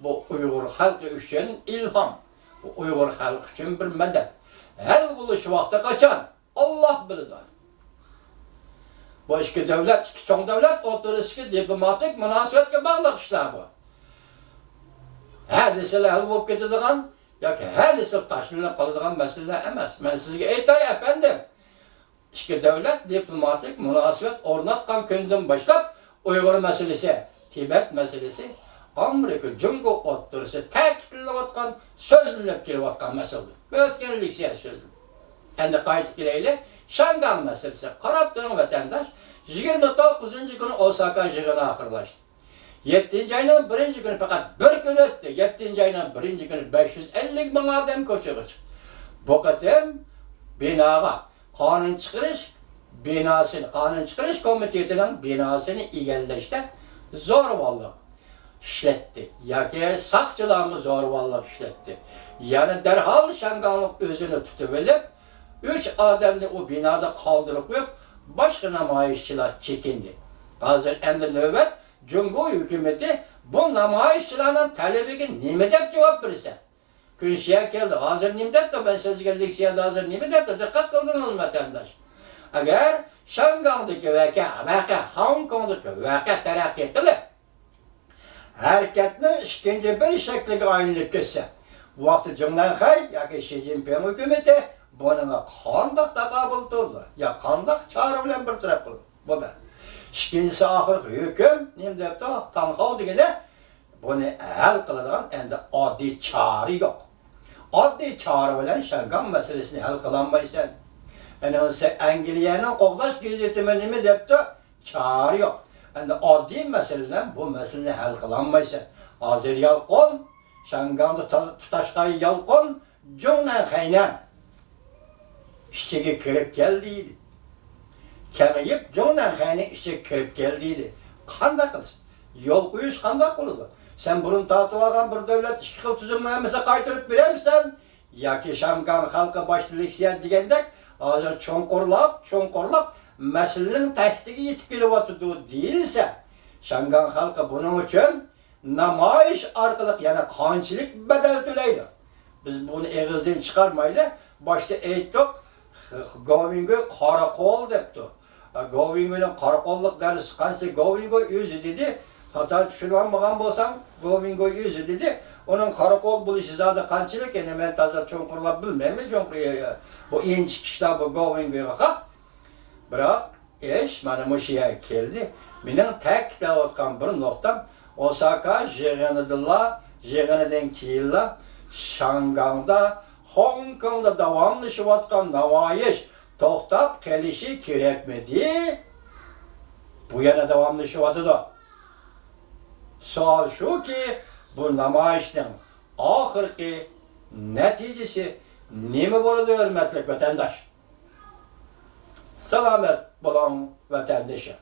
bu Uygur halkı için ilham. Bu Uygur halkı için bir medet. Her buluş vakti kaçan Allah bilir. Bu iki devlet, iki çoğun devlet oturuşki diplomatik münasebetke bağlı işler bu. Her deseler hal bulup getirdiğin, ya ki her deseler taşınılıp kalıdığın meseleler emez. Ben sizge eytay efendim. İki devlet diplomatik münasebet ornatkan günden başlap Uygur meselesi, Tibet meselesi, Amerika, Cungo oturuşu tekitlivatkan, sözlülüp kelivatkan meseledir. Ötkenlik siyasi sözlülüp. Endi qaytib kelaylik. Şangan meselesi. Qarab turing vatandaş. 29 günü Osaka yig'ini oxirlashdi. 7 ayning 1 günü faqat 1 kun o'tdi. 7 ayning 1 günü 550 ming odam ko'chaga chiqdi. Bu qatim binoga qonun chiqarish komitetining binosini egallashda zo'ravonlik ishlatdi. Yoki saqchilarimiz zo'ravonlik ishlatdi. Yana darhol Şanganlik o'zini tutib olib 3 adamni o binada kaldırıp koyup başka namayişçiler çekindi. Hazır endi nöbet Cumhur hükümeti bu namayişçilerin talebine nime dep cevap verirse. Künşiye geldi. Hazır nime dep de ben sözgeldik siyada hazır nime dep de dikkat kıldınız vatandaş. Eğer Şangang'daki vaka, Hong Kong'daki vaka terakki kılıp hareketini ikinci bir şekilde aynılıp geçse. Bu vakti Cumhurbaşkanı ya ki Xi Jinping hükümeti bununla kandak takabıl durdu. Ya kandak çağrı bilen bir taraf kıldı. Bu da. İkincisi ahırlık hüküm, neyim deyip de tanıqav degene bunu el kıladigan endi adli çağrı yok. Adli çağrı bilen Şangan meselesini el kılanmaysan. Yani Angliyanın qoğlaş gazetimi neyim deyip de çağrı yok. Endi adli meseleden bu meseleyi el kılanmaysan. Hazır yalqon, Şangan'da tutaşkayı yalqon, Cunnan Xaynan. İşçiye kirip geldiydi. Kemeyip Cunnan Xaynan işçiye kirip geldiydi. Qanday qilish? Yol qo'yish qanday bo'ladi? Sen burun tatib olgan bir davlat ikki xil tuzumni hammasi qaytarib beramisan yoki Şangan xalqi boshchilik siyat degandek hozir cho'nqurlab masalaning tahtiga yetib kelyapti deyilsa, Şangan xalqi buning uchun namoyish orqali yana qanchalik badal to'laydi. Biz buni eg'izdan chiqarmaylik. Boshda aytdik, Govingoy qaroqol debdi. Govingoyning qaroqollik darsi qancha Govingoy o'zi dedi. Xato tushunolmagan bo'lsam, Govingoy o'zi dedi. Uning qaroqol bo'lishi zodi qanchalik, endi men toza cho'nqurlab bilmayman, bu inchik ishlar bu Govingoyga. Biroq ish mana shu yerga keldi. Mening ta'kidlayotgan bir nuqtam Osaka yig'inidan keyin Şangang'da, Hong Kong'da davamlaşıvatkan namoyish to'xtab kelishi kerakmidi? Bu yana davamlaşıvatıdı. Savol shuki, bu namoyishning oxirgi natijasi nima bo'ladi, hurmatli vatandosh? Salomat bo'ling vatandoshim.